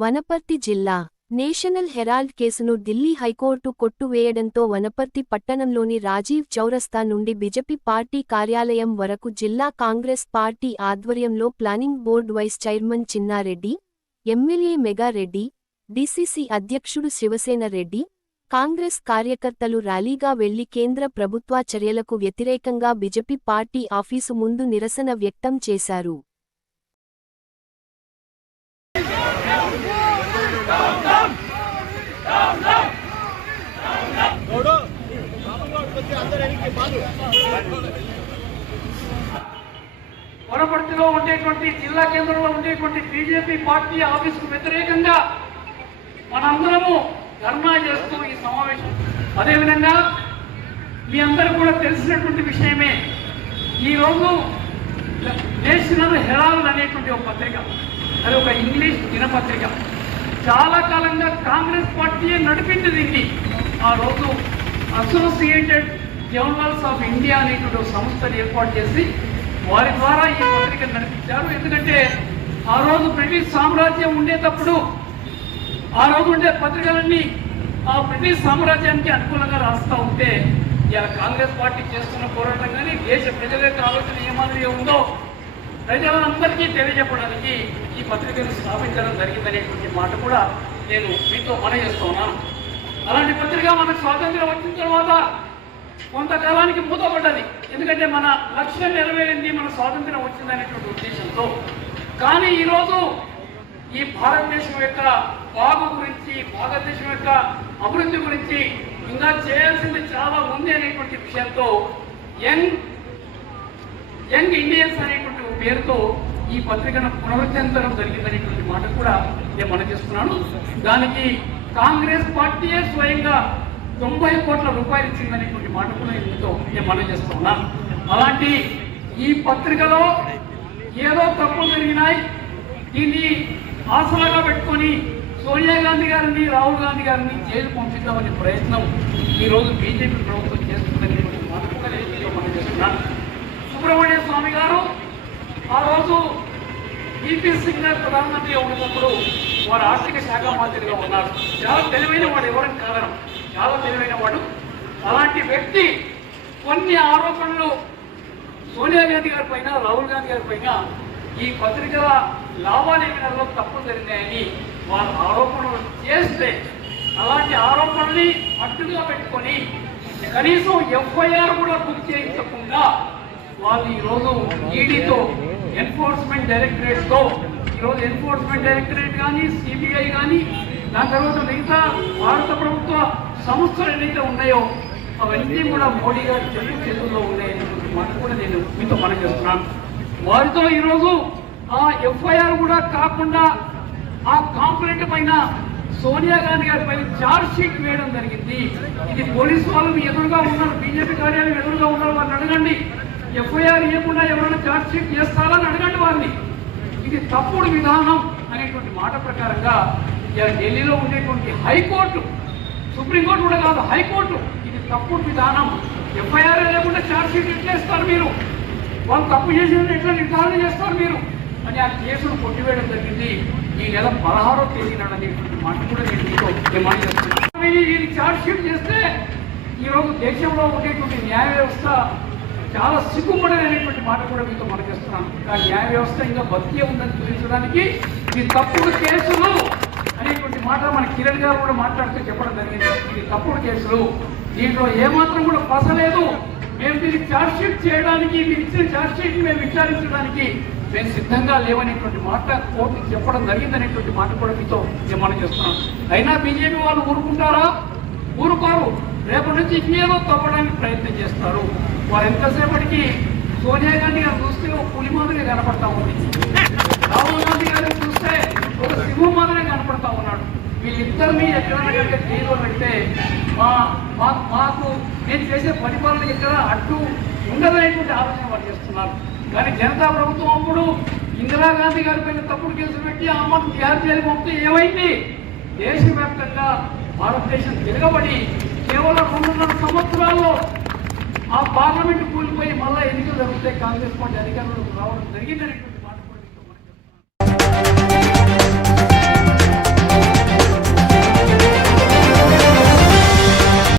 వనపర్తి జిల్లా national Herald కేసును Delhi high court కొట్టువేయడంతో Wanaparthy పట్టణంలోని రాజీవ్ చౌరస్తా నుండి బీజేపీ పార్టీ కార్యాలయం వరకు జిల్లా కాంగ్రెస్ పార్టీ ఆధ్వర్యంలో planning board vice chairman Chinnareddy, MLA Megareddy, DCC అధ్యక్షుడు శివసేన రెడ్డి, కాంగ్రెస్ కార్యకర్తలు ర్యాలీగా వెళ్లి కేంద్ర ప్రభుత్వ చర్యలకు వ్యతిరేకంగా బీజేపీ పార్టీ ఆఫీసు ముందు నిరసన వ్యక్తం చేశారు. వనపర్తిలో ఉండేటువంటి జిల్లా కేంద్రంలో ఉండేటువంటి బీజేపీ పార్టీ ఆఫీసుకు వ్యతిరేకంగా మనందరము ధర్నా చేస్తూ ఈ సమావేశం. అదేవిధంగా మీ అందరూ కూడా తెలిసినటువంటి విషయమే, ఈరోజు నేషనల్ హెరాల్డ్ అనేటువంటి ఒక పత్రిక, అది ఒక ఇంగ్లీష్ దినపత్రిక, చాలా కాలంగా కాంగ్రెస్ పార్టీయే నడిపింది దీన్ని. ఆ రోజు అసోసియేటెడ్ జర్నల్స్ ఆఫ్ ఇండియా అనేటువంటి ఒక సంస్థను ఏర్పాటు చేసి వారి ద్వారా ఈ పత్రికను నడిపించారు. ఎందుకంటే ఆ రోజు బ్రిటిష్ సామ్రాజ్యం ఉండేటప్పుడు ఆ రోజు ఉండే పత్రికలన్నీ ఆ బ్రిటిష్ సామ్రాజ్యానికి అనుకూలంగా రాస్తూ ఉంటే, ఇలా కాంగ్రెస్ పార్టీ చేస్తున్న పోరాటం కానీ దేశ ప్రజల యొక్క ఆలోచన ఏమాదిరిగా ఉందో ప్రజలందరికీ తెలియజెప్పడానికి ఈ పత్రికను స్థాపించడం జరిగిందనేటువంటి మాట కూడా నేను మీతో మనయేస్తున్నాను. అలాంటి పత్రిక మనకు స్వాతంత్ర్యం వచ్చిన తర్వాత కొంతకాలానికి మూతపడ్డది. ఎందుకంటే మన లక్ష్యం నెరవేరింది, మన స్వాతంత్ర్యం వచ్చిందనేటువంటి ఉద్దేశంతో. కానీ ఈరోజు ఈ భారతదేశం యొక్క బాగు గురించి, భారతదేశం యొక్క అభివృద్ధి గురించి ఇంకా చేయాల్సింది చాలా ఉంది అనేటువంటి విషయంతో యంగ్ ఇండియన్స్ అనేటువంటి పేరుతో ఈ పత్రికను పునరుద్ధరించడం జరిగిందనేటువంటి మాట కూడా నేను మనం చేస్తున్నాను. దానికి కాంగ్రెస్ పార్టీయే స్వయంగా 90 కోట్ల రూపాయలు ఇచ్చిందనేటువంటి మాట కూడా నేను మనం చేస్తున్నాను. అలాంటి ఈ పత్రికలో ఏదో తప్పులు జరిగినాయి, దీన్ని ఆసరాగా పెట్టుకొని సోనియా గాంధీ గారిని, రాహుల్ గాంధీ గారిని జైలు పంపిద్దామనే ప్రయత్నం ఈరోజు బీజేపీ ప్రభుత్వం చేస్తుందనేటువంటి మాట కూడా నేను మనం చేస్తున్నాను. సుబ్రహ్మణ్య స్వామి గారు ఆ రోజు ఈపీ సింగ్ గారు ప్రధానమంత్రిగా ఉన్నప్పుడు వారు ఆర్థిక శాఖ మంత్రిగా ఉన్నారు. చాలా తెలివైన వాడు, ఎవరికి కారణం, చాలా తెలివైన వాడు. అలాంటి వ్యక్తి కొన్ని ఆరోపణలు సోనియా గాంధీ గారి పైన, రాహుల్ గాంధీ గారి పైన ఈ పత్రికల లావాదేవీలలో తప్పులు జరిగినాయని వారు ఆరోపణలు చేస్తే, అలాంటి ఆరోపణల్ని అడ్డుగా పెట్టుకొని కనీసం ఎఫ్ఐఆర్ కూడా బుక్ చేయించకుండా వాళ్ళు ఈరోజు ఈడీతో, ఎన్ఫోర్స్మెంట్ డైరెక్టరేట్తో, ఈరోజు ఎన్ఫోర్స్మెంట్ డైరెక్టరేట్ కానీ, సిబిఐ కానీ, దాని తర్వాత మిగతా భారత ప్రభుత్వ సంస్థలు ఏదైతే ఉన్నాయో అవన్నీ కూడా మోడీ గారి చేతుల్లో ఉన్నాయనేటువంటి మాట కూడా నేను మీతో మనం చేస్తున్నాను. వారితో ఈరోజు ఆ ఎఫ్ఐఆర్ కూడా కాకుండా ఆ కాంప్లైంట్ పైన సోనియా గాంధీ గారి పైన ఛార్జ్ షీట్ వేయడం జరిగింది. ఇది పోలీసు వాళ్ళు మీ ఎదురుగా ఉన్నారు, బీజేపీ కార్యాలయం ఎదురుగా ఉన్నారు, వారిని అడగండి. ఎఫ్ఐఆర్ ఇవ్వకుండా ఎవరైనా ఛార్జ్ షీట్ చేస్తారని అడగండి వారిని. ఇది తప్పుడు విధానం అనేటువంటి మాట ప్రకారంగా ఢిల్లీలో ఉండేటువంటి హైకోర్టు, సుప్రీంకోర్టు కూడా కాదు, హైకోర్టు ఇది తప్పుడు విధానం, ఎఫ్ఐఆర్ లేకుండా ఛార్జ్ షీట్ ఎట్లా ఇస్తారు మీరు, వాళ్ళు తప్పు చేసిన ఎట్లా నిర్ధారణ చేస్తారు మీరు అని ఆ కేసును కొట్టివేయడం జరిగింది. ఈ నెల 16వ తేదీన అనేటువంటి మాట కూడా నేను మీతో డిమాండ్ చేస్తున్నాను. దీన్ని ఛార్జ్ షీట్ చేస్తే ఈరోజు దేశంలో ఉండేటువంటి న్యాయ వ్యవస్థ చాలా సిగ్గుపడేటువంటి మాట కూడా మీతో మనం చేస్తున్నాను. ఆ న్యాయ వ్యవస్థ ఇంకా బతికే ఉందని చూపించడానికి ఇది తప్పుడు కేసులు అనేటువంటి మాట మన కిరణ్ గారు కూడా మాట్లాడుతూ చెప్పడం జరిగింది. ఇది తప్పుడు కేసులు, దీంట్లో ఏమాత్రం కూడా పసలేదు, మేము దీనికి ఛార్జ్ షీట్ చేయడానికి, మీరు ఇచ్చిన ఛార్జ్ షీట్ మేము విచారించడానికి మేము సిద్ధంగా లేవనేటువంటి మాట కోర్టు చెప్పడం జరిగిందనేటువంటి మాట కూడా మీతో మనం చేస్తున్నాం. అయినా బీజేపీ వాళ్ళు ఊరుకుంటారా? ఊరుకోరు. రేపటి నుంచి ఇంకేదో తప్పడానికి ప్రయత్నం చేస్తారు. వారు ఎంతసేపటికి సోనియా గాంధీ గారు చూస్తే ఒక పులి మాదిరిగా కనపడతా ఉంది, రాహుల్ గాంధీ గారిని చూస్తే ఒక సింహం మాదిరిగా కనపడతా ఉన్నాడు. వీళ్ళిద్దరినీ ఎక్కడైనా కనుక జైల్లో పెడితే మాకు నేను చేసే పరిపాలన ఎక్కడ అడ్డు ఉండదనేటువంటి ఆలోచన వారు చేస్తున్నారు. కానీ జనతా ప్రభుత్వం అప్పుడు ఇందిరాగాంధీ గారి పైన తప్పుడు కేసులు పెట్టి ఆమెను తయారు చేయాలి పంపితే ఏమైంది? దేశవ్యాప్తంగా భారతదేశం తిరగబడి కేవలం 2.5 సంవత్సరాల్లో ఆ పార్లమెంట్ కూలిపోయి మళ్ళీ ఎన్నికలు జరుగుతాయి, కాంగ్రెస్ పార్టీ అధికారంలోకి రావడం జరిగిందని